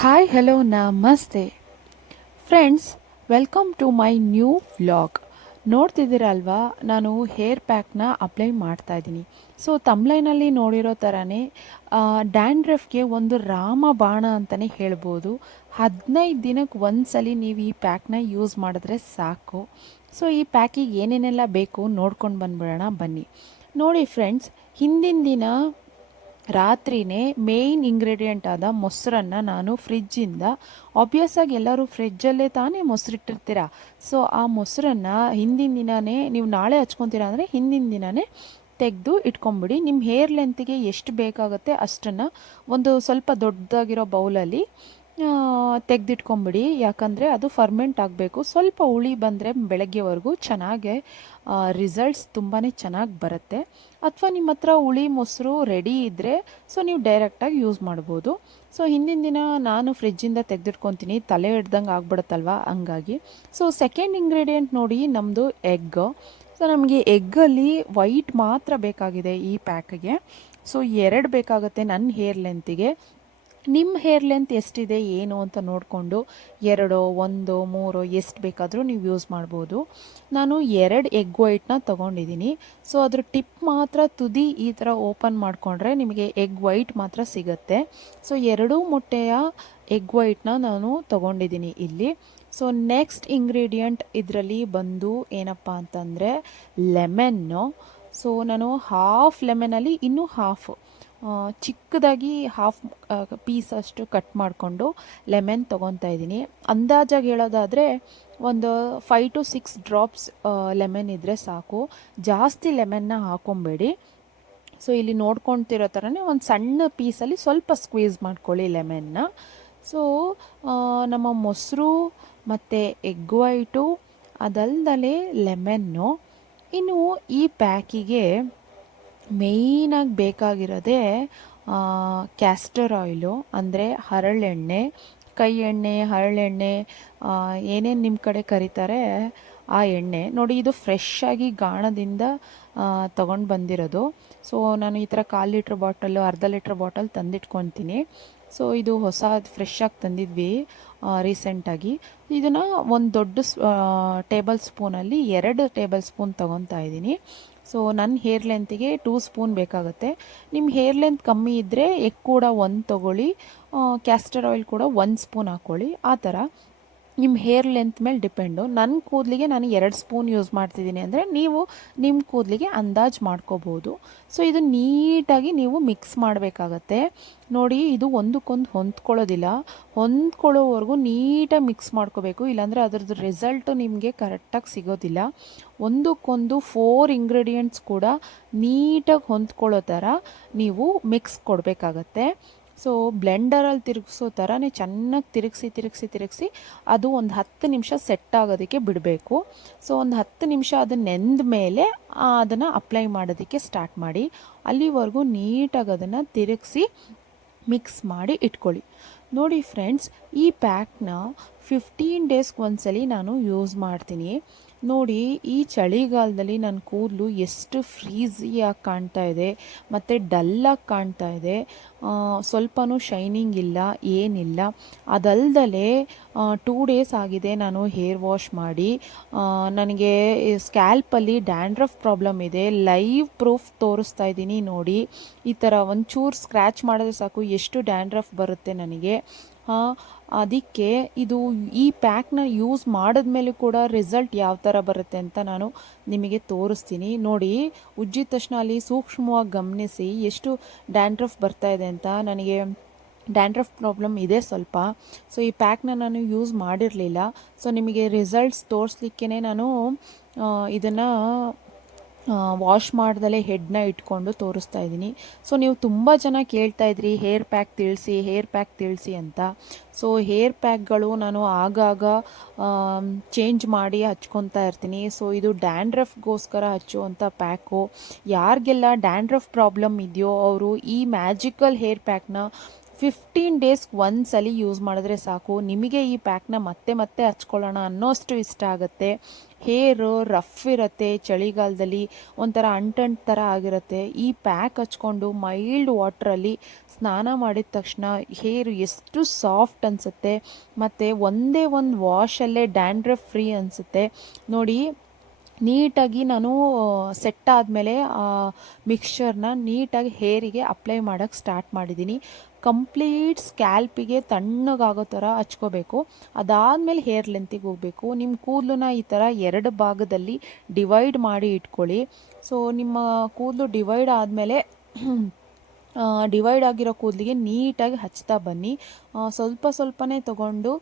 Hi hello ನಮಸ್ತೆ friends, welcome to my new vlog. ನೋಡ್ತಿದ್ದೀರಲ್ವಾ, ನಾನು ಹೇರ್ ಪ್ಯಾಕ್ನ ಅಪ್ಲೈ ಮಾಡ್ತಾ ಇದ್ದೀನಿ. ಸೊ ತಮ್ಲೈನಲ್ಲಿ ನೋಡಿರೋ ಥರನೇ ಡ್ಯಾಂಡ್ರಫ್ಗೆ ಒಂದು ರಾಮಬಾಣ ಅಂತಲೇ ಹೇಳ್ಬೋದು. 15 ದಿನಕ್ಕೆ ಒಂದ್ಸಲಿ ನೀವು ಈ ಪ್ಯಾಕ್ನ ಯೂಸ್ ಮಾಡಿದ್ರೆ ಸಾಕು. ಸೊ ಈ ಪ್ಯಾಕಿಗೆ ಏನೇನೆಲ್ಲ ಬೇಕು ನೋಡ್ಕೊಂಡು ಬಂದ್ಬಿಡೋಣ ಬನ್ನಿ. ನೋಡಿ ಫ್ರೆಂಡ್ಸ್, ಹಿಂದಿನ ದಿನ ರಾತ್ರಿನೇ ಮೇಯ್ನ್ ಇಂಗ್ರೀಡಿಯೆಂಟ್ ಆದ ಮೊಸರನ್ನು ನಾನು ಫ್ರಿಜ್ಜಿಂದ, ಆಬ್ವಿಯಸ್ ಆಗಿ ಎಲ್ಲರೂ ಫ್ರಿಜ್ಜಲ್ಲೇ ತಾನೇ ಮೊಸರಿಟ್ಟಿರ್ತೀರ. ಸೊ ಆ ಮೊಸರನ್ನು ಹಿಂದಿನ ದಿನವೇ, ನೀವು ನಾಳೆ ಹಚ್ಕೊತೀರ ಅಂದರೆ ಹಿಂದಿನ ದಿನವೇ ತೆಗೆದು ಇಟ್ಕೊಂಬಿಡಿ. ನಿಮ್ಮ ಹೇರ್ ಲೆಂತಿಗೆ ಎಷ್ಟು ಬೇಕಾಗುತ್ತೆ ಅಷ್ಟನ್ನು ಒಂದು ಸ್ವಲ್ಪ ದೊಡ್ಡದಾಗಿರೋ ಬೌಲಲ್ಲಿ ತೆಗೆದಿಟ್ಕೊಂಬಿಡಿ. ಯಾಕಂದರೆ ಅದು ಫರ್ಮೆಂಟ್ ಆಗಬೇಕು. ಸ್ವಲ್ಪ ಹುಳಿ ಬಂದರೆ ಬೆಳಗ್ಗೆವರೆಗೂ ಚೆನ್ನಾಗೆ ರಿಸಲ್ಟ್ಸ್ ತುಂಬಾ ಚೆನ್ನಾಗಿ ಬರುತ್ತೆ. ಅಥವಾ ನಿಮ್ಮ ಹತ್ರ ಹುಳಿ ಮೊಸರು ರೆಡಿ ಇದ್ದರೆ ಸೊ ನೀವು ಡೈರೆಕ್ಟಾಗಿ ಯೂಸ್ ಮಾಡ್ಬೋದು. ಸೊ ಹಿಂದಿನ ದಿನ ನಾನು ಫ್ರಿಜ್ಜಿಂದ ತೆಗೆದಿಟ್ಕೊತೀನಿ, ತಲೆ ಹಿಡ್ದಂಗೆ ಆಗ್ಬಿಡುತ್ತಲ್ವ, ಹಂಗಾಗಿ. ಸೊ ಸೆಕೆಂಡ್ ಇಂಗ್ರೀಡಿಯೆಂಟ್ ನೋಡಿ, ನಮ್ಮದು ಎಗ್. ಸೊ ನಮಗೆ ಎಗ್ಗಲ್ಲಿ ವೈಟ್ ಮಾತ್ರ ಬೇಕಾಗಿದೆ ಈ ಪ್ಯಾಕಿಗೆ. ಸೊ 2 ಬೇಕಾಗುತ್ತೆ ನನ್ನ ಹೇರ್ ಲೆಂತಿಗೆ. ನಿಮ್ಮ ಹೇರ್ ಲೆಂತ್ ಎಷ್ಟಿದೆ ಏನು ಅಂತ ನೋಡಿಕೊಂಡು 2, 1, 3 ಎಷ್ಟು ಬೇಕಾದರೂ ನೀವು ಯೂಸ್ ಮಾಡ್ಬೋದು. ನಾನು 2 ಎಗ್ ವೈಟ್ನ ತೊಗೊಂಡಿದ್ದೀನಿ. ಸೊ ಅದ್ರ ಟಿಪ್ ಮಾತ್ರ ತುದಿ ಈ ಥರ ಓಪನ್ ಮಾಡಿಕೊಂಡ್ರೆ ನಿಮಗೆ ಎಗ್ ವೈಟ್ ಮಾತ್ರ ಸಿಗುತ್ತೆ. ಸೊ 2 ಮೊಟ್ಟೆಯ ಎಗ್ ವೈಟ್ನ ನಾನು ತೊಗೊಂಡಿದ್ದೀನಿ ಇಲ್ಲಿ. ಸೊ ನೆಕ್ಸ್ಟ್ ಇಂಗ್ರೀಡಿಯಂಟ್ ಇದರಲ್ಲಿ ಬಂದು ಏನಪ್ಪ ಅಂತಂದರೆ ಲೆಮನ್ನು. ಸೊ ನಾನು ಹಾಫ್ ಲೆಮನಲ್ಲಿ ಇನ್ನೂ ಹಾಫ್ ಚಿಕ್ಕದಾಗಿ ಹಾಫ್ ಪೀಸ್ ಅಷ್ಟು ಕಟ್ ಮಾಡಿಕೊಂಡು ಲೆಮನ್ ತೊಗೊತಾ ಇದ್ದೀನಿ. ಅಂದಾಜಾಗಿ ಹೇಳೋದಾದರೆ ಒಂದು 5 to 6 ಡ್ರಾಪ್ಸ್ ಲೆಮನ್ ಇದ್ದರೆ ಸಾಕು. ಜಾಸ್ತಿ ಲೆಮನ್ನ ಹಾಕೊಬೇಡಿ. ಸೊ ಇಲ್ಲಿ ನೋಡ್ಕೊಳ್ತಿರೋ ಥರನೇ ಒಂದು ಸಣ್ಣ ಪೀಸಲ್ಲಿ ಸ್ವಲ್ಪ ಸ್ಕ್ವೀಸ್ ಮಾಡ್ಕೊಳ್ಳಿ ಲೆಮನ್ನ. ಸೊ ನಮ್ಮ ಮೊಸರು ಮತ್ತು ಎಗ್ ವೈಟು ಅದಲ್ದಲೇ ಲೆಮನ್ನು. ಇನ್ನು ಈ ಪ್ಯಾಕಿಗೆ ಮೇಯ್ನಾಗಿ ಬೇಕಾಗಿರೋದೇ ಕ್ಯಾಸ್ಟರ್ ಆಯಿಲು, ಅಂದರೆ ಹರಳೆಣ್ಣೆ, ಕೈ ಎಣ್ಣೆ, ಹರಳೆಣ್ಣೆ, ಏನೇನು ನಿಮ್ಮ ಕಡೆ ಕರೀತಾರೆ ಆ ಎಣ್ಣೆ. ನೋಡಿ, ಇದು ಫ್ರೆಶ್ ಆಗಿ ಗಾಣದಿಂದ ತೊಗೊಂಡು ಬಂದಿರೋದು. ಸೊ ನಾನು ಈ ಥರ 1/4 ಲೀಟ್ರ್ ಬಾಟಲು, ಅರ್ಧ ಲೀಟ್ರ್ ಬಾಟಲ್ ತಂದಿಟ್ಕೊತೀನಿ. ಸೊ ಇದು ಹೊಸ ಫ್ರೆಶ್ ಆಗಿ ತಂದಿದ್ವಿ ರೀಸೆಂಟಾಗಿ. ಇದನ್ನು ಒಂದು ದೊಡ್ಡ ಟೇಬಲ್ ಸ್ಪೂನಲ್ಲಿ 2 ಟೇಬಲ್ ಸ್ಪೂನ್ ತೊಗೊತಾ ಇದ್ದೀನಿ. ಸೊ ನನ್ನ ಹೇರ್ ಲೆಂತಿಗೆ 2 ಸ್ಪೂನ್ ಬೇಕಾಗುತ್ತೆ. ನಿಮ್ಮ ಹೇರ್ ಲೆಂತ್ ಕಮ್ಮಿ ಇದ್ದರೆ ಎಗ್ ಕೂಡ 1 ತೊಗೊಳ್ಳಿ, ಕ್ಯಾಸ್ಟರ್ ಆಯಿಲ್ ಕೂಡ 1 ಸ್ಪೂನ್ ಹಾಕ್ಕೊಳ್ಳಿ. ಆ ಥರ ನಿಮ್ಮ ಹೇರ್ ಲೆಂತ್ ಮೇಲೆ ಡಿಪೆಂಡು. ನನ್ನ ಕೂದಲಿಗೆ ನಾನು 2 ಸ್ಪೂನ್ ಯೂಸ್ ಮಾಡ್ತಿದ್ದೀನಿ ಅಂದರೆ ನೀವು ನಿಮ್ಮ ಕೂದಲಿಗೆ ಅಂದಾಜು ಮಾಡ್ಕೋಬೋದು. ಸೊ ಇದು ನೀಟಾಗಿ ನೀವು ಮಿಕ್ಸ್ ಮಾಡಬೇಕಾಗತ್ತೆ. ನೋಡಿ, ಇದು ಒಂದಕ್ಕೊಂದು ಹೊಂದ್ಕೊಳ್ಳೋದಿಲ್ಲ. ಹೊಂದ್ಕೊಳ್ಳೋವರೆಗೂ ನೀಟಾಗಿ ಮಿಕ್ಸ್ ಮಾಡ್ಕೋಬೇಕು, ಇಲ್ಲಾಂದರೆ ಅದರದ್ದು ರಿಸಲ್ಟು ನಿಮಗೆ ಕರೆಕ್ಟಾಗಿ ಸಿಗೋದಿಲ್ಲ. ಒಂದಕ್ಕೊಂದು 4 ಇಂಗ್ರೀಡಿಯೆಂಟ್ಸ್ ಕೂಡ ನೀಟಾಗಿ ಹೊಂದ್ಕೊಳ್ಳೋ ಥರ ನೀವು ಮಿಕ್ಸ್ ಕೊಡಬೇಕಾಗತ್ತೆ. ಸೊ ಬ್ಲೆಂಡರಲ್ಲಿ ತಿರುಗಿಸೋ ಥರನೇ ಚೆನ್ನಾಗಿ ತಿರುಗಿಸಿ ಅದು ಒಂದು 10 ನಿಮಿಷ ಸೆಟ್ ಆಗೋದಕ್ಕೆ ಬಿಡಬೇಕು. ಸೊ ಒಂದು 10 ನಿಮಿಷ ಅದು ನೆಂದ ಮೇಲೆ ಅದನ್ನು ಅಪ್ಲೈ ಮಾಡೋದಕ್ಕೆ ಸ್ಟಾರ್ಟ್ ಮಾಡಿ. ಅಲ್ಲಿವರೆಗೂ ನೀಟಾಗಿ ಅದನ್ನು ತಿರುಗಿಸಿ ಮಿಕ್ಸ್ ಮಾಡಿ ಇಟ್ಕೊಳ್ಳಿ. ನೋಡಿ ಫ್ರೆಂಡ್ಸ್, ಈ ಪ್ಯಾಕ್ನ 15 ಡೇಸ್ಗೆ ಒಂದ್ಸಲಿ ನಾನು ಯೂಸ್ ಮಾಡ್ತೀನಿ. ನೋಡಿ, ಈ ಚಳಿಗಾಲದಲ್ಲಿ ನನ್ನ ಕೂದಲು ಎಷ್ಟು ಫ್ರೀಝಿಯಾಗಿ ಕಾಣ್ತಾ ಇದೆ ಮತ್ತು ಡಲ್ಲಾಗಿ ಕಾಣ್ತಾ ಇದೆ. ಸ್ವಲ್ಪನೂ ಶೈನಿಂಗ್ ಇಲ್ಲ, ಏನಿಲ್ಲ. ಅದಲ್ದಲೇ 2 ಡೇಸ್ ಆಗಿದೆ ನಾನು ಹೇರ್ ವಾಶ್ ಮಾಡಿ. ನನಗೆ ಸ್ಕ್ಯಾಲ್ಪಲ್ಲಿ ಡ್ಯಾಂಡ್ರಫ್ ಪ್ರಾಬ್ಲಮ್ ಇದೆ. ಲೈವ್ ಪ್ರೂಫ್ ತೋರಿಸ್ತಾ ಇದ್ದೀನಿ ನೋಡಿ. ಈ ಥರ ಒಂಚೂರು ಸ್ಕ್ರ್ಯಾಚ್ ಮಾಡಿದ್ರೆ ಸಾಕು ಎಷ್ಟು ಡ್ಯಾಂಡ್ರಫ್ ಬರುತ್ತೆ ನನಗೆ. ಅದಕ್ಕೆ ಈ ಪ್ಯಾಕ್ನ ಯೂಸ್ ಮಾಡಿದ್ಮೇಲೆ ಕೂಡ ರಿಸಲ್ಟ್ ಯಾವ ಥರ ಬರುತ್ತೆ ಅಂತ ನಾನು ನಿಮಗೆ ತೋರಿಸ್ತೀನಿ. ನೋಡಿ, ಉಜ್ಜಿದ ತಕ್ಷಣ ಅಲ್ಲಿ ಸೂಕ್ಷ್ಮವಾಗಿ ಗಮನಿಸಿ ಎಷ್ಟು ಡ್ಯಾಂಡ್ರಫ್ ಬರ್ತಾ ಇದೆ ಅಂತ. ನನಗೆ ಡ್ಯಾಂಡ್ರಫ್ ಪ್ರಾಬ್ಲಮ್ ಇದೆ ಸ್ವಲ್ಪ. ಸೊ ಈ ಪ್ಯಾಕ್ನ ನಾನು ಯೂಸ್ ಮಾಡಿರಲಿಲ್ಲ. ಸೊ ನಿಮಗೆ ರಿಸಲ್ಟ್ಸ್ ತೋರಿಸ್ಲಿಕ್ಕೇ ನಾನು ಇದನ್ನು ವಾಶ್ ಮಾಡ್ದಲೇ ಹೆಡ್ನ ಇಟ್ಕೊಂಡು ತೋರಿಸ್ತಾ ಇದ್ದೀನಿ. ಸೊ ನೀವು ತುಂಬ ಜನ ಕೇಳ್ತಾ ಇದ್ರಿ ಹೇರ್ ಪ್ಯಾಕ್ ತಿಳಿಸಿ ಅಂತ. ಸೊ ಹೇರ್ ಪ್ಯಾಕ್ಗಳು ನಾನು ಆಗಾಗ ಚೇಂಜ್ ಮಾಡಿ ಹಚ್ಕೊತಾ ಇರ್ತೀನಿ. ಸೊ ಇದು ಡ್ಯಾಂಡ್ರಫ್ಗೋಸ್ಕರ ಹಚ್ಚುವಂಥ ಪ್ಯಾಕು. ಯಾರಿಗೆಲ್ಲ ಡ್ಯಾಂಡ್ರಫ್ ಪ್ರಾಬ್ಲಮ್ ಇದೆಯೋ ಅವರು ಈ ಮ್ಯಾಜಿಕಲ್ ಹೇರ್ ಪ್ಯಾಕ್ನ 15 ಡೇಸ್ಗೆ ಒಂದ್ಸಲಿ ಯೂಸ್ ಮಾಡಿದ್ರೆ ಸಾಕು. ನಿಮಗೆ ಈ ಪ್ಯಾಕ್ನ ಮತ್ತೆ ಮತ್ತೆ ಹಚ್ಕೊಳ್ಳೋಣ ಅನ್ನೋಷ್ಟು ಇಷ್ಟ ಆಗುತ್ತೆ. ಹೇರು ರಫ್ ಇರುತ್ತೆ, ಚಳಿಗಾಲದಲ್ಲಿ ಒಂಥರ ಅಂಟಂಟ್ ಥರ ಆಗಿರುತ್ತೆ. ಈ ಪ್ಯಾಕ್ ಹಚ್ಕೊಂಡು ಮೈಲ್ಡ್ ವಾಟ್ರಲ್ಲಿ ಸ್ನಾನ ಮಾಡಿದ ತಕ್ಷಣ ಹೇರು ಎಷ್ಟು ಸಾಫ್ಟ್ ಅನಿಸುತ್ತೆ, ಮತ್ತು ಒಂದೇ ಒಂದು ವಾಶಲ್ಲೇ ಡ್ಯಾಂಡ್ರಫ್ ಫ್ರೀ ಅನಿಸುತ್ತೆ ನೋಡಿ. ನೀಟಾಗಿ ನಾನು ಸೆಟ್ ಆದಮೇಲೆ ಮಿಕ್ಸ್ಚರ್ನ ನೀಟಾಗಿ ಹೇರಿಗೆ ಅಪ್ಲೈ ಮಾಡೋಕ್ಕೆ ಸ್ಟಾರ್ಟ್ ಮಾಡಿದ್ದೀನಿ. ಕಂಪ್ಲೀಟ್ ಸ್ಕ್ಯಾಲ್ಪಿಗೆ ತಣ್ಣಗಾಗೋ ಥರ ಹಚ್ಕೋಬೇಕು. ಅದಾದಮೇಲೆ ಹೇರ್ ಲೆಂತಿಗೆ ಹೋಗಬೇಕು. ನಿಮ್ಮ ಕೂದಲನ್ನ ಈ ಥರ 2 ಭಾಗದಲ್ಲಿ ಡಿವೈಡ್ ಮಾಡಿ ಇಟ್ಕೊಳ್ಳಿ. ಸೊ ನಿಮ್ಮ ಕೂದಲು ಡಿವೈಡ್ ಆದಮೇಲೆ ಡಿವೈಡ್ ಆಗಿರೋ ಕೂದಲಿಗೆ ನೀಟಾಗಿ ಹಚ್ತಾ ಬನ್ನಿ. ಸ್ವಲ್ಪ ಸ್ವಲ್ಪನೇ ತಗೊಂಡು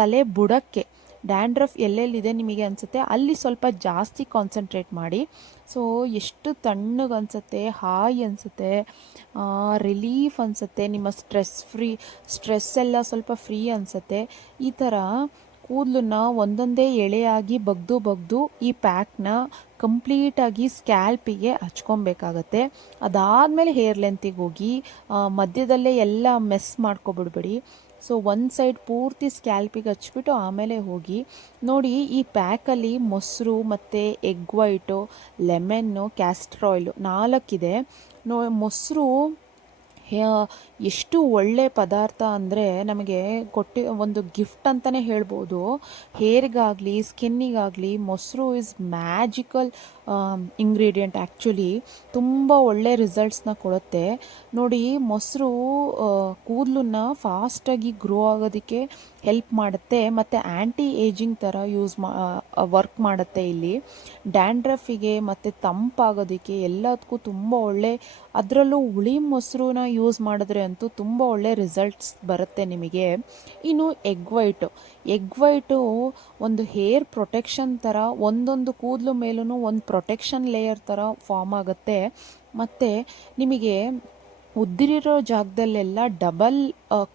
ತಲೆ ಬುಡಕ್ಕೆ ಡ್ಯಾಂಡ್ರಫ್ ಎಲ್ಲೆಲ್ಲಿದೆ ನಿಮಗೆ ಅನಿಸುತ್ತೆ ಅಲ್ಲಿ ಸ್ವಲ್ಪ ಜಾಸ್ತಿ ಕಾನ್ಸಂಟ್ರೇಟ್ ಮಾಡಿ. ಸೊ ಎಷ್ಟು ತಣ್ಣಗೆ ಅನಿಸುತ್ತೆ, ಹಾಯ್ ಅನಿಸುತ್ತೆ, ರಿಲೀಫ್ ಅನಿಸುತ್ತೆ, ನಿಮ್ಮ ಸ್ಟ್ರೆಸ್ ಎಲ್ಲ ಸ್ವಲ್ಪ ಫ್ರೀ ಅನಿಸುತ್ತೆ. ಈ ಥರ ಕೂದಲನ್ನ ಒಂದೊಂದೇ ಎಳೆಯಾಗಿ ಬಗ್ದು ಈ ಪ್ಯಾಕ್ನ ಕಂಪ್ಲೀಟಾಗಿ ಸ್ಕ್ಯಾಲ್ಪಿಗೆ ಹಚ್ಕೊಬೇಕಾಗತ್ತೆ. ಅದಾದಮೇಲೆ ಹೇರ್ ಲೆಂತಿಗೆ ಹೋಗಿ ಮಧ್ಯದಲ್ಲೇ ಎಲ್ಲ ಮೆಸ್ ಮಾಡ್ಕೊಬಿಡ್ಬೇಡಿ. ಸೊ ಒಂದು ಸೈಡ್ ಪೂರ್ತಿ ಸ್ಕ್ಯಾಲ್ಪಿಗೆ ಹಚ್ಬಿಟ್ಟು ಆಮೇಲೆ ಹೋಗಿ ನೋಡಿ. ಈ ಪ್ಯಾಕಲ್ಲಿ ಮೊಸರು ಮತ್ತು egg white, lemon, castor oil 4 ಇದೆ. ಮೊಸರು ಎಷ್ಟು ಒಳ್ಳೆ ಪದಾರ್ಥ ಅಂದರೆ ನಮಗೆ ಒಂದು ಗಿಫ್ಟ್ ಅಂತಲೇ ಹೇಳ್ಬೋದು. ಹೇರ್ಗಾಗಲಿ ಸ್ಕಿನ್ನಿಗಾಗಲಿ ಮೊಸರು ಈಸ್ ಮ್ಯಾಜಿಕಲ್ ಇಂಗ್ರೀಡಿಯೆಂಟ್. ಆ್ಯಕ್ಚುಲಿ ತುಂಬ ಒಳ್ಳೆ ರಿಸಲ್ಟ್ಸ್ನ ಕೊಡುತ್ತೆ ನೋಡಿ. ಮೊಸರು ಕೂದಲನ್ನ ಫಾಸ್ಟಾಗಿ ಗ್ರೋ ಆಗೋದಕ್ಕೆ ಹೆಲ್ಪ್ ಮಾಡುತ್ತೆ, ಮತ್ತು ಆ್ಯಂಟಿ ಏಜಿಂಗ್ ಥರ ವರ್ಕ್ ಮಾಡುತ್ತೆ. ಇಲ್ಲಿ ಡ್ಯಾಂಡ್ರಫಿಗೆ ಮತ್ತು ತಂಪಾಗೋದಕ್ಕೆ ಎಲ್ಲದಕ್ಕೂ ತುಂಬ ಒಳ್ಳೆ. ಅದರಲ್ಲೂ ಹುಳಿ ಮೊಸರನ್ನ ಯೂಸ್ ಮಾಡಿದ್ರೆ ಅಂತೂ ತುಂಬ ಒಳ್ಳೆ ರಿಸಲ್ಟ್ಸ್ ಬರುತ್ತೆ ನಿಮಗೆ. ಇನ್ನು ಎಗ್ ವೈಟು ಒಂದು ಹೇರ್ ಪ್ರೊಟೆಕ್ಷನ್ ಥರ, ಒಂದೊಂದು ಕೂದಲು ಮೇಲೂ ಒಂದು ಪ್ರೊಟೆಕ್ಷನ್ ಲೇಯರ್ ಥರ ಫಾರ್ಮ್ ಆಗುತ್ತೆ. ಮತ್ತು ನಿಮಗೆ ಉದ್ದಿರೋ ಜಾಗದಲ್ಲೆಲ್ಲ ಡಬಲ್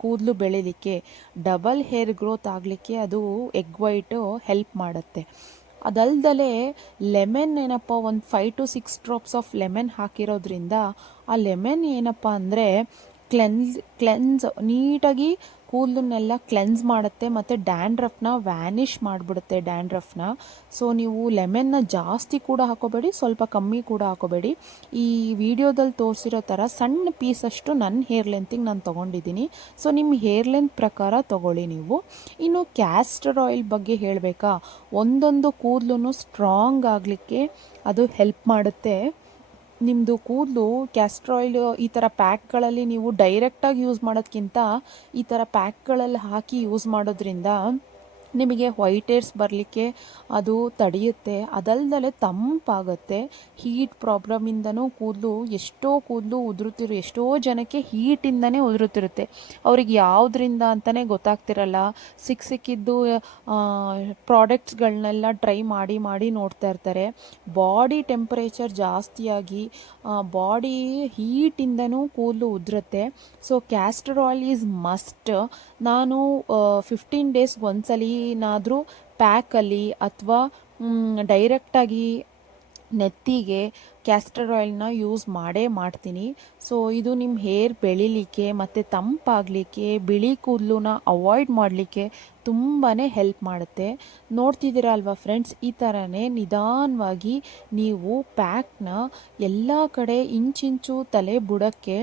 ಕೂದಲು ಬೆಳೀಲಿಕ್ಕೆ, ಡಬಲ್ ಹೇರ್ ಗ್ರೋತ್ ಆಗಲಿಕ್ಕೆ ಅದು ಎಗ್ ವೈಟು ಹೆಲ್ಪ್ ಮಾಡುತ್ತೆ. ಅದಲ್ದಲೇ ಲೆಮನ್ ಏನಪ್ಪ, ಒಂದು 5 to 6 ಡ್ರಾಪ್ಸ್ ಆಫ್ ಲೆಮನ್ ಹಾಕಿರೋದ್ರಿಂದ ಆ ಲೆಮನ್ ಏನಪ್ಪ ಅಂದರೆ ಕ್ಲೆನ್ಸ್ ನೀಟಾಗಿ ಕೂದಲನ್ನೆಲ್ಲ ಕ್ಲೆನ್ಸ್ ಮಾಡುತ್ತೆ, ಮತ್ತು ಡ್ಯಾಂಡ್ರಫ್ನ ವ್ಯಾನಿಷ್ ಮಾಡಿಬಿಡುತ್ತೆ ಡ್ಯಾಂಡ್ರಫ್ನ. ಸೊ ನೀವು ಲೆಮನ್ನ ಜಾಸ್ತಿ ಕೂಡ ಹಾಕೋಬೇಡಿ, ಸ್ವಲ್ಪ ಕಮ್ಮಿ ಕೂಡ ಹಾಕೋಬೇಡಿ. ಈ ವಿಡಿಯೋದಲ್ಲಿ ತೋರಿಸಿರೋ ಥರ ಸಣ್ಣ ಪೀಸಷ್ಟು ನನ್ನ ಹೇರ್ ಲೆಂತಿಗೆ ನಾನು ತೊಗೊಂಡಿದ್ದೀನಿ. ಸೊ ನಿಮ್ಮ ಹೇರ್ ಲೆಂತ್ ಪ್ರಕಾರ ತೊಗೊಳ್ಳಿ ನೀವು. ಇನ್ನು ಕ್ಯಾಸ್ಟರ್ ಆಯಿಲ್ ಬಗ್ಗೆ ಹೇಳಬೇಕಾ, ಒಂದೊಂದು ಕೂದಲು ಸ್ಟ್ರಾಂಗ್ ಆಗಲಿಕ್ಕೆ ಅದು ಹೆಲ್ಪ್ ಮಾಡುತ್ತೆ. ನಿಮ್ಮದು ಕೂದಲು ಕ್ಯಾಸ್ಟರ್ ಆಯಿಲ್ ಈ ಥರ ಪ್ಯಾಕ್ಗಳಲ್ಲಿ ನೀವು ಡೈರೆಕ್ಟಾಗಿ ಯೂಸ್ ಮಾಡೋದಕ್ಕಿಂತ ಈ ಥರ ಪ್ಯಾಕ್ಗಳಲ್ಲಿ ಹಾಕಿ ಯೂಸ್ ಮಾಡೋದ್ರಿಂದ ನಿಮಗೆ ವೈಟ್ ಹೇರ್ಸ್ ಬರಲಿಕ್ಕೆ ಅದು ತಡೆಯುತ್ತೆ. ಅದಲ್ದಲೆ ತಂಪಾಗುತ್ತೆ. ಹೀಟ್ ಪ್ರಾಬ್ಲಮಿಂದನೂ ಎಷ್ಟೋ ಕೂದಲು ಎಷ್ಟೋ ಜನಕ್ಕೆ ಹೀಟಿಂದನೇ ಉದುರುತ್ತಿರುತ್ತೆ. ಅವ್ರಿಗೆ ಯಾವುದರಿಂದ ಅಂತಲೇ ಗೊತ್ತಾಗ್ತಿರಲ್ಲ. ಸಿಕ್ಕಿದ್ದು ಪ್ರಾಡಕ್ಟ್ಸ್ಗಳನ್ನೆಲ್ಲ ಟ್ರೈ ಮಾಡಿ ನೋಡ್ತಾ ಇರ್ತಾರೆ. ಬಾಡಿ ಟೆಂಪರೇಚರ್ ಜಾಸ್ತಿಯಾಗಿ ಬಾಡಿ ಹೀಟಿಂದನೂ ಕೂದಲು ಉದುರುತ್ತೆ. So castor oil is must. ನಾನು 15 ಡೇಸ್ಗೆ ಒಂದ್ಸಲಿನಾದರೂ ಪ್ಯಾಕಲ್ಲಿ ಅಥವಾ ಡೈರೆಕ್ಟಾಗಿ ನೆತ್ತಿಗೆ ಕ್ಯಾಸ್ಟರ್ ಆಯಿಲ್ನ ಯೂಸ್ ಮಾಡ್ತೀನಿ. ಸೊ ಇದು ನಿಮ್ಮ ಹೇರ್ ಬೆಳಿಲಿಕ್ಕೆ ಮತ್ತು ತಂಪಾಗಲಿಕ್ಕೆ, ಬಿಳಿ ಕೂದಲನ್ನ ಅವಾಯ್ಡ್ ಮಾಡಲಿಕ್ಕೆ ತುಂಬಾ ಹೆಲ್ಪ್ ಮಾಡುತ್ತೆ. ನೋಡ್ತಿದ್ದೀರಾ ಅಲ್ವಾ ಫ್ರೆಂಡ್ಸ್, ಈ ಥರನೇ ನಿಧಾನವಾಗಿ ನೀವು ಪ್ಯಾಕ್ನ ಎಲ್ಲ ಕಡೆ ಇಂಚಿಂಚು ತಲೆ ಬುಡಕ್ಕೆ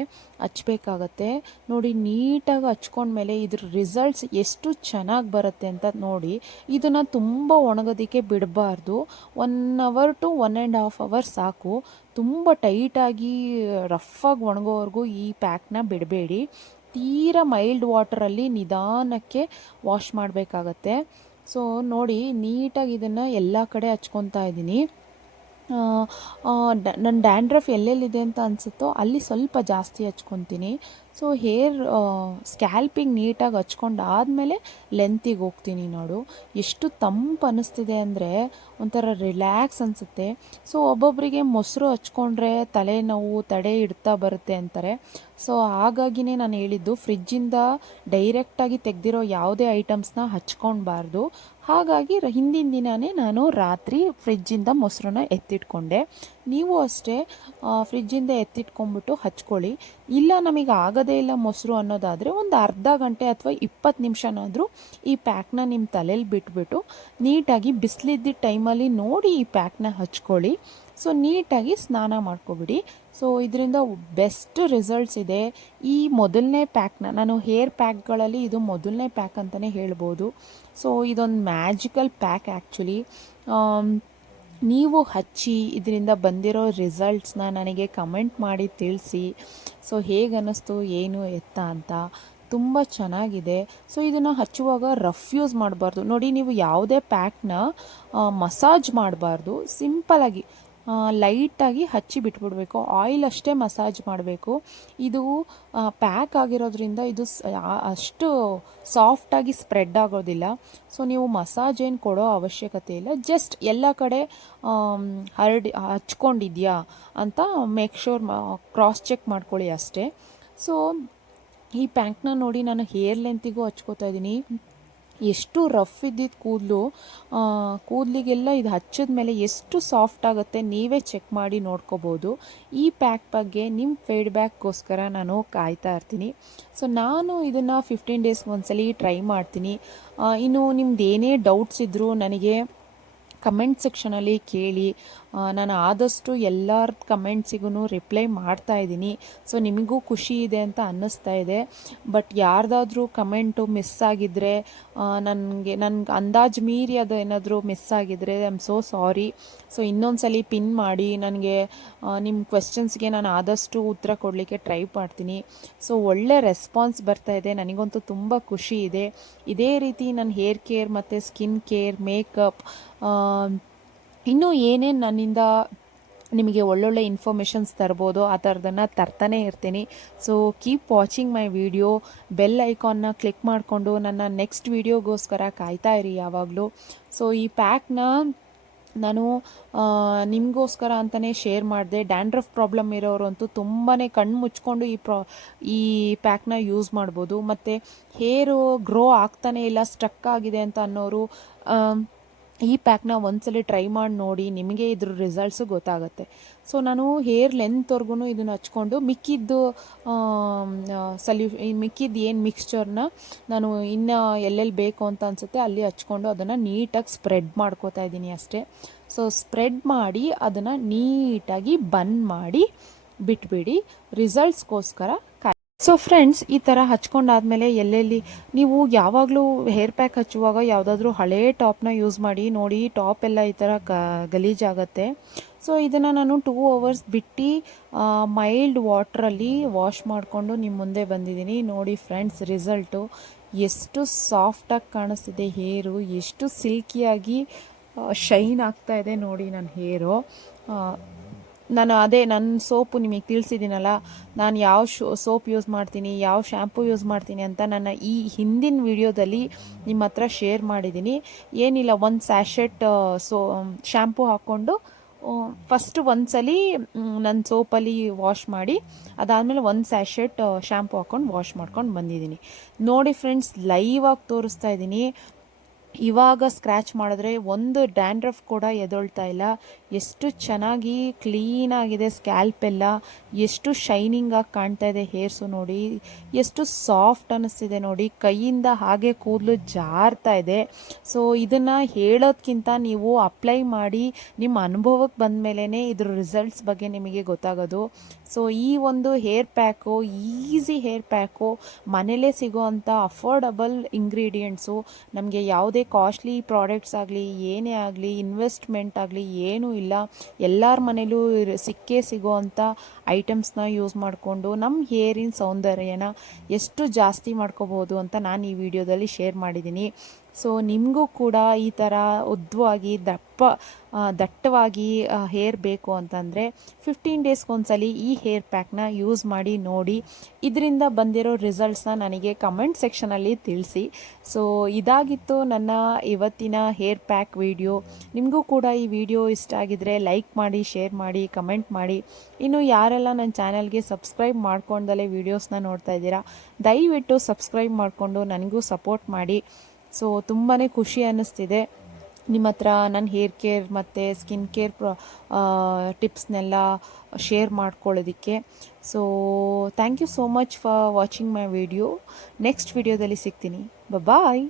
ಹಚ್ಬೇಕಾಗತ್ತೆ ನೋಡಿ. ನೀಟಾಗಿ ಹಚ್ಕೊಂಡ್ಮೇಲೆ ಇದ್ರ ರಿಸಲ್ಟ್ಸ್ ಎಷ್ಟು ಚೆನ್ನಾಗಿ ಬರುತ್ತೆ ಅಂತ ನೋಡಿ. ಇದನ್ನು ತುಂಬ ಒಣಗೋದಕ್ಕೆ ಬಿಡಬಾರ್ದು. 1 hour to 1.5 hours ಸಾಕು. ತುಂಬ ಟೈಟಾಗಿ ರಫಾಗಿ ಒಣಗೋವರೆಗೂ ಈ ಪ್ಯಾಕ್ನ ಬಿಡಬೇಡಿ. ತೀರಾ ಮೈಲ್ಡ್ ವಾಟರಲ್ಲಿ ನಿಧಾನಕ್ಕೆ ವಾಶ್ ಮಾಡಬೇಕಾಗತ್ತೆ. ಸೊ ನೋಡಿ, ನೀಟಾಗಿ ಇದನ್ನು ಎಲ್ಲ ಕಡೆ ಹಚ್ಕೊತಾ ಇದ್ದೀನಿ. ನನ್ನ ಡ್ಯಾಂಡ್ರಫ್ ಎಲ್ಲೆಲ್ಲಿದೆ ಅಂತ ಅನಿಸುತ್ತೋ ಅಲ್ಲಿ ಸ್ವಲ್ಪ ಜಾಸ್ತಿ ಹಚ್ಕೊತೀನಿ. ಸೊ ಹೇರ್ ಸ್ಕ್ಯಾಲ್ಪಿಗೆ ನೀಟಾಗಿ ಹಚ್ಕೊಂಡಾದಮೇಲೆ ಲೆಂತಿಗೆ ಹೋಗ್ತೀನಿ ನೋಡು. ಎಷ್ಟು ತಂಪು ಅನ್ನಿಸ್ತಿದೆ ಅಂದರೆ ಒಂಥರ ರಿಲ್ಯಾಕ್ಸ್ ಅನಿಸುತ್ತೆ. ಸೊ ಒಬ್ಬೊಬ್ಬರಿಗೆ ಮೊಸರು ಹಚ್ಕೊಂಡ್ರೆ ತಲೆನೋವು ತಡೆ ಇಡ್ತಾ ಬರುತ್ತೆ ಅಂತಾರೆ. ಸೊ ಹಾಗಾಗಿನೇ ನಾನು ಹೇಳಿದ್ದು, ಫ್ರಿಜ್ಜಿಂದ ಡೈರೆಕ್ಟಾಗಿ ತೆಗೆದಿರೋ ಯಾವುದೇ ಐಟಮ್ಸ್ನ ಹಚ್ಕೊಳ್ಬಾರ್ದು. ಹಾಗಾಗಿ ಹಿಂದಿನ ದಿನವೇ ನಾನು ರಾತ್ರಿ ಫ್ರಿಜ್ಜಿಂದ ಮೊಸರನ್ನ ಎತ್ತಿಟ್ಕೊಂಡೆ. ನೀವು ಅಷ್ಟೇ ಫ್ರಿಜ್ಜಿಂದ ಎತ್ತಿಟ್ಕೊಂಡ್ಬಿಟ್ಟು ಹಚ್ಕೊಳ್ಳಿ. ಇಲ್ಲ ನಮಗೆ ಆಗೋದೇ ಇಲ್ಲ ಮೊಸರು ಅನ್ನೋದಾದರೆ ಒಂದು ಅರ್ಧ ಗಂಟೆ ಅಥವಾ 20 ನಿಮಿಷನಾದರೂ ಈ ಪ್ಯಾಕ್ನ ನಿಮ್ಮ ತಲೆಯಲ್ಲಿ ಬಿಟ್ಬಿಟ್ಟು ನೀಟಾಗಿ ಬಿಸಿಲಿದ್ದ ಟೈಮಲ್ಲಿ ನೋಡಿ ಈ ಪ್ಯಾಕ್ನ ಹಚ್ಕೊಳ್ಳಿ. ಸೊ ನೀಟಾಗಿ ಸ್ನಾನ ಮಾಡ್ಕೊಬಿಡಿ. ಸೊ ಇದರಿಂದ ಬೆಸ್ಟ್ ರಿಸಲ್ಟ್ಸ್ ಇದೆ. ಈ ಮೊದಲನೇ ಪ್ಯಾಕ್ನ ನಾನು ಹೇರ್ ಪ್ಯಾಕ್ಗಳಲ್ಲಿ ಇದು ಮೊದಲನೇ ಪ್ಯಾಕ್ ಅಂತಲೇ ಹೇಳ್ಬೋದು. ಸೊ ಇದೊಂದು ಮ್ಯಾಜಿಕಲ್ ಪ್ಯಾಕ್ ಆ್ಯಕ್ಚುಲಿ. ನೀವು ಹಚ್ಚಿ ಇದರಿಂದ ಬಂದಿರೋ ರಿಸಲ್ಟ್ಸ್ನ ನನಗೆ ಕಮೆಂಟ್ ಮಾಡಿ ತಿಳಿಸಿ. ಸೊ ಹೇಗೆ ಅನ್ನಿಸ್ತು ಏನು ಎತ್ತ ಅಂತ. ತುಂಬ ಚೆನ್ನಾಗಿದೆ. ಸೊ ಇದನ್ನು ಹಚ್ಚುವಾಗ ರಫ್ ಯೂಸ್ ಮಾಡಬಾರ್ದು. ನೋಡಿ, ನೀವು ಯಾವುದೇ ಪ್ಯಾಕ್ನ ಮಸಾಜ್ ಮಾಡಬಾರ್ದು. ಸಿಂಪಲಾಗಿ ಲೈಟಾಗಿ ಹಚ್ಚಿ ಬಿಟ್ಬಿಡ್ಬೇಕು. ಆಯಿಲ್ ಅಷ್ಟೇ ಮಸಾಜ್ ಮಾಡಬೇಕು. ಇದು ಪ್ಯಾಕ್ ಆಗಿರೋದ್ರಿಂದ ಇದು ಅಷ್ಟು ಸಾಫ್ಟಾಗಿ ಸ್ಪ್ರೆಡ್ ಆಗೋದಿಲ್ಲ. ಸೊ ನೀವು ಮಸಾಜ್ ಏನು ಕೊಡೋ ಅವಶ್ಯಕತೆ ಇಲ್ಲ. ಜಸ್ಟ್ ಎಲ್ಲ ಕಡೆ ಹಚ್ಕೊಂಡಿದ್ಯಾ ಅಂತ ಮೇಕ್ ಶೋರ್ ಕ್ರಾಸ್ ಚೆಕ್ ಮಾಡ್ಕೊಳ್ಳಿ ಅಷ್ಟೇ. ಸೊ ಈ ಪ್ಯಾಕ್ನ ನೋಡಿ ನಾನು ಹೇರ್ ಲೆಂತಿಗೂ ಹಚ್ಕೋತಾ ಇದ್ದೀನಿ. ಎಷ್ಟು ರಫ್ ಇದ್ದಿದ್ದು ಕೂದಲಿಗೆಲ್ಲ ಇದು ಹಚ್ಚಿದ ಮೇಲೆ ಎಷ್ಟು ಸಾಫ್ಟ್ ಆಗುತ್ತೆ ನೀವೇ ಚೆಕ್ ಮಾಡಿ ನೋಡ್ಕೋಬೋದು. ಈ ಪ್ಯಾಕ್ ಬಗ್ಗೆ ನಿಮ್ಮ ಫೀಡ್ಬ್ಯಾಕ್ಗೋಸ್ಕರ ನಾನು ಕಾಯ್ತಾ ಇರ್ತೀನಿ. ಸೊ ನಾನು ಇದನ್ನು 15 ಡೇಸ್ಗೆ ಒಂದ್ಸಲಿ ಟ್ರೈ ಮಾಡ್ತೀನಿ. ಇನ್ನು ನಿಮ್ದು ಏನೇ ಡೌಟ್ಸ್ ಇದ್ದರೂ ನನಗೆ ಕಮೆಂಟ್ ಸೆಕ್ಷನಲ್ಲಿ ಕೇಳಿ. ನಾನು ಆದಷ್ಟು ಎಲ್ಲರ ಕಮೆಂಟ್ಸಿಗೂ ರಿಪ್ಲೈ ಮಾಡ್ತಾ ಇದ್ದೀನಿ. ಸೊ ನಿಮಗೂ ಖುಷಿ ಇದೆ ಅಂತ ಅನ್ನಿಸ್ತಾ ಇದೆ. ಬಟ್ ಯಾರ್ದಾದ್ರೂ ಕಮೆಂಟು ಮಿಸ್ ಆಗಿದ್ದರೆ, ನನಗೆ ಅಂದಾಜು ಮೀರಿ ಅದು ಏನಾದರೂ ಮಿಸ್ ಆಗಿದ್ದರೆ I am so sorry. So ಇನ್ನೊಂದ್ಸಲಿ ಪಿನ್ ಮಾಡಿ ನನಗೆ ನಿಮ್ಮ ಕ್ವೆಶ್ಚನ್ಸ್ಗೆ ನಾನು ಆದಷ್ಟು ಉತ್ತರ ಕೊಡಲಿಕ್ಕೆ ಟ್ರೈ ಮಾಡ್ತೀನಿ. ಸೊ ಒಳ್ಳೆ ರೆಸ್ಪಾನ್ಸ್ ಬರ್ತಾ ಇದೆ, ನನಗಂತೂ ತುಂಬ ಖುಷಿ ಇದೆ. ಇದೇ ರೀತಿ ನನ್ನ ಹೇರ್ ಕೇರ್ ಮತ್ತು ಸ್ಕಿನ್ ಕೇರ್, ಮೇಕಪ್, ಇನ್ನೂ ಏನೇನು ನನ್ನಿಂದ ನಿಮಗೆ ಒಳ್ಳೊಳ್ಳೆ ಇನ್ಫಾರ್ಮೇಷನ್ಸ್ ತರ್ಬೋದು ಆ ಥರದನ್ನು ತರ್ತಾನೆ ಇರ್ತೀನಿ. So keep watching my video. Bell ಐಕಾನ್ನ ಕ್ಲಿಕ್ ಮಾಡಿಕೊಂಡು ನನ್ನ ನೆಕ್ಸ್ಟ್ ವಿಡಿಯೋಗೋಸ್ಕರ ಕಾಯ್ತಾ ಇರಿ ಯಾವಾಗಲೂ. ಸೊ ಈ ಪ್ಯಾಕ್ನ ನಾನು ನಿಮಗೋಸ್ಕರ ಅಂತಲೇ ಶೇರ್ ಮಾಡಿದೆ. ಡ್ಯಾಂಡ್ರಫ್ ಪ್ರಾಬ್ಲಮ್ ಇರೋರು ಅಂತೂ ತುಂಬಾ ಕಣ್ಣು ಮುಚ್ಕೊಂಡು ಈ ಪ್ಯಾಕ್ನ ಯೂಸ್ ಮಾಡ್ಬೋದು. ಮತ್ತು ಹೇರು ಗ್ರೋ ಆಗ್ತಾನೆ ಇಲ್ಲ, ಸ್ಟಕ್ ಆಗಿದೆ ಅಂತ ಅನ್ನೋರು ಈ ಪ್ಯಾಕ್ನ ಒಂದ್ಸಲಿ ಟ್ರೈ ಮಾಡಿ ನೋಡಿ, ನಿಮಗೆ ಇದ್ರ ರಿಸಲ್ಟ್ಸು ಗೊತ್ತಾಗುತ್ತೆ. ಸೊ ನಾನು ಹೇರ್ ಲೆಂತ್ವರೆಗೂ ಇದನ್ನು ಹಚ್ಕೊಂಡು ಮಿಕ್ಕಿದ್ದು ಮಿಕ್ಕಿದ್ದು ಏನು ಮಿಕ್ಸ್ಚರ್ನ ನಾನು ಇನ್ನು ಎಲ್ಲೆಲ್ಲಿ ಬೇಕು ಅಂತ ಅನಿಸುತ್ತೆ ಅಲ್ಲಿ ಹಚ್ಕೊಂಡು ಅದನ್ನು ನೀಟಾಗಿ ಸ್ಪ್ರೆಡ್ ಮಾಡ್ಕೋತಾ ಇದ್ದೀನಿ ಅಷ್ಟೇ. ಸೊ ಸ್ಪ್ರೆಡ್ ಮಾಡಿ ಅದನ್ನು ನೀಟಾಗಿ ಬನ್ ಮಾಡಿ ಬಿಟ್ಬಿಡಿ. ರಿಸಲ್ಟ್ಸ್ಗೋಸ್ಕರ ಸೊ ಫ್ರೆಂಡ್ಸ್, ಈ ಥರ ಹಚ್ಕೊಂಡಾದ್ಮೇಲೆ ಎಲ್ಲೆಲ್ಲಿ ನೀವು ಯಾವಾಗಲೂ ಹೇರ್ ಪ್ಯಾಕ್ ಹಚ್ಚುವಾಗ ಯಾವುದಾದ್ರೂ ಹಳೇ ಟಾಪ್ನ ಯೂಸ್ ಮಾಡಿ. ನೋಡಿ, ಟಾಪ್ ಎಲ್ಲ ಈ ಥರ ಗಲೀಜಾಗತ್ತೆ. ಸೊ ಇದನ್ನು ನಾನು 2 hours ಬಿಟ್ಟು ಮೈಲ್ಡ್ ವಾಟ್ರಲ್ಲಿ ವಾಶ್ ಮಾಡಿಕೊಂಡು ನಿಮ್ಮ ಮುಂದೆ ಬಂದಿದ್ದೀನಿ. ನೋಡಿ ಫ್ರೆಂಡ್ಸ್, ರಿಸಲ್ಟು ಎಷ್ಟು ಸಾಫ್ಟಾಗಿ ಕಾಣಿಸ್ತಿದೆ ಹೇರು, ಎಷ್ಟು ಸಿಲ್ಕಿಯಾಗಿ ಶೈನ್ ಆಗ್ತಾ ಇದೆ ನೋಡಿ ನನ್ನ ಹೇರು. ನನ್ನ ಸೋಪು ನಿಮಗೆ ತಿಳಿಸಿದ್ದೀನಲ್ಲ, ನಾನು ಯಾವ ಸೋಪ್ ಯೂಸ್ ಮಾಡ್ತೀನಿ, ಯಾವ ಶ್ಯಾಂಪು ಯೂಸ್ ಮಾಡ್ತೀನಿ ಅಂತ ನನ್ನ ಈ ಹಿಂದಿನ ವಿಡಿಯೋದಲ್ಲಿ ನಿಮ್ಮ ಹತ್ರ ಶೇರ್ ಮಾಡಿದ್ದೀನಿ. ಏನಿಲ್ಲ, ಒಂದು ಸ್ಯಾಶೆಟ್ ಶ್ಯಾಂಪು ಹಾಕ್ಕೊಂಡು ಫಸ್ಟ್ ಒಂದ್ಸಲಿ ನನ್ನ ಸೋಪಲ್ಲಿ ವಾಶ್ ಮಾಡಿ ಅದಾದಮೇಲೆ ಒಂದು ಸ್ಯಾಶೆಟ್ ಶ್ಯಾಂಪು ಹಾಕ್ಕೊಂಡು ವಾಶ್ ಮಾಡ್ಕೊಂಡು ಬಂದಿದ್ದೀನಿ. ನೋಡಿ ಫ್ರೆಂಡ್ಸ್, ಲೈವ್ ಆಗಿ ತೋರಿಸ್ತಾ ಇದ್ದೀನಿ. ಇವಾಗ ಸ್ಕ್ರ್ಯಾಚ್ ಮಾಡಿದ್ರೆ ಒಂದು ಡ್ಯಾಂಡ್ರಫ್ ಕೂಡ ಎದೊಳ್ತಾ ಇಲ್ಲ. ಎಷ್ಟು ಚೆನ್ನಾಗಿ ಕ್ಲೀನಾಗಿದೆ ಸ್ಕ್ಯಾಲ್ಪ್ ಎಲ್ಲ, ಎಷ್ಟು ಶೈನಿಂಗಾಗಿ ಕಾಣ್ತಾ ಇದೆ ಹೇರ್ಸು. ನೋಡಿ ಎಷ್ಟು ಸಾಫ್ಟ್ ಅನ್ನಿಸ್ತಿದೆ ನೋಡಿ, ಕೈಯಿಂದ ಹಾಗೆ ಕೂದಲು ಜಾರ್ತಾ ಇದೆ. ಸೊ ಇದನ್ನು ಹೇಳೋದ್ಕಿಂತ ನೀವು ಅಪ್ಲೈ ಮಾಡಿ ನಿಮ್ಮ ಅನುಭವಕ್ಕೆ ಬಂದ ಮೇಲೇ ಇದ್ರ ರಿಸಲ್ಟ್ಸ್ ಬಗ್ಗೆ ನಿಮಗೆ ಗೊತ್ತಾಗೋದು. ಸೊ ಈ ಒಂದು hair pack, easy hair pack, ಮನೇಲೇ ಸಿಗೋವಂಥ ಅಫೋರ್ಡಬಲ್ ಇಂಗ್ರೀಡಿಯೆಂಟ್ಸು, ನಮಗೆ ಯಾವುದೇ ಕಾಸ್ಟ್ಲಿ ಪ್ರಾಡಕ್ಟ್ಸ್ ಆಗಲಿ ಏನೇ ಆಗಲಿ ಇನ್ವೆಸ್ಟ್ಮೆಂಟ್ ಆಗಲಿ ಏನೂ ಇಲ್ಲ. ಎಲ್ಲರ ಮನೇಲೂ ಸಿಕ್ಕೇ ಸಿಗೋವಂಥ ಐಟಮ್ಸ್ನ ಯೂಸ್ ಮಾಡಿಕೊಂಡು ನಮ್ಮ ಹೇರಿನ ಸೌಂದರ್ಯನ ಎಷ್ಟು ಜಾಸ್ತಿ ಮಾಡ್ಕೋಬೋದು ಅಂತ ನಾನು ಈ ವಿಡಿಯೋದಲ್ಲಿ ಶೇರ್ ಮಾಡಿದ್ದೀನಿ. ಸೊ ನಿಮಗೂ ಕೂಡ ಈ ಥರ ಉದ್ದವಾಗಿ ದಟ್ಟವಾಗಿ ಹೇರ್ ಬೇಕು ಅಂತಂದರೆ 15 ಡೇಸ್ಗೊಂದ್ಸಲಿ ಈ ಹೇರ್ ಪ್ಯಾಕ್ನ ಯೂಸ್ ಮಾಡಿ ನೋಡಿ. ಇದರಿಂದ ಬಂದಿರೋ ರಿಸಲ್ಟ್ಸ್ನ ನನಗೆ ಕಮೆಂಟ್ ಸೆಕ್ಷನಲ್ಲಿ ತಿಳಿಸಿ. ಸೊ ಇದಾಗಿತ್ತು ನನ್ನ ಇವತ್ತಿನ ಹೇರ್ ಪ್ಯಾಕ್ ವಿಡಿಯೋ. ನಿಮಗೂ ಕೂಡ ಈ ವಿಡಿಯೋ ಇಷ್ಟ ಆಗಿದ್ರೆ ಲೈಕ್ ಮಾಡಿ, ಶೇರ್ ಮಾಡಿ, ಕಮೆಂಟ್ ಮಾಡಿ. ಇನ್ನು ಯಾರೆಲ್ಲ ನನ್ನ ಚಾನಲ್ಗೆ ಸಬ್ಸ್ಕ್ರೈಬ್ ಮಾಡ್ಕೊಂಡಲೇ ವೀಡಿಯೋಸ್ನ ನೋಡ್ತಾ ಇದ್ದೀರಾ, ದಯವಿಟ್ಟು ಸಬ್ಸ್ಕ್ರೈಬ್ ಮಾಡಿಕೊಂಡು ನನಗೂ ಸಪೋರ್ಟ್ ಮಾಡಿ. ಸೊ ತುಂಬಾ ಖುಷಿ ಅನ್ನಿಸ್ತಿದೆ. ನಿಮ್ಮ ಹತ್ರ ನನ್ನ ಹೇರ್ ಕೇರ್ ಮತ್ತು ಸ್ಕಿನ್ ಕೇರ್ ಟಿಪ್ಸ್ನೆಲ್ಲ ಶೇರ್ ಮಾಡ್ಕೊಳ್ಳೋದಕ್ಕೆ. So thank you so much for watching my video. Next ವಿಡಿಯೋದಲ್ಲಿ ಸಿಗ್ತೀನಿ. ಬಾಯ್.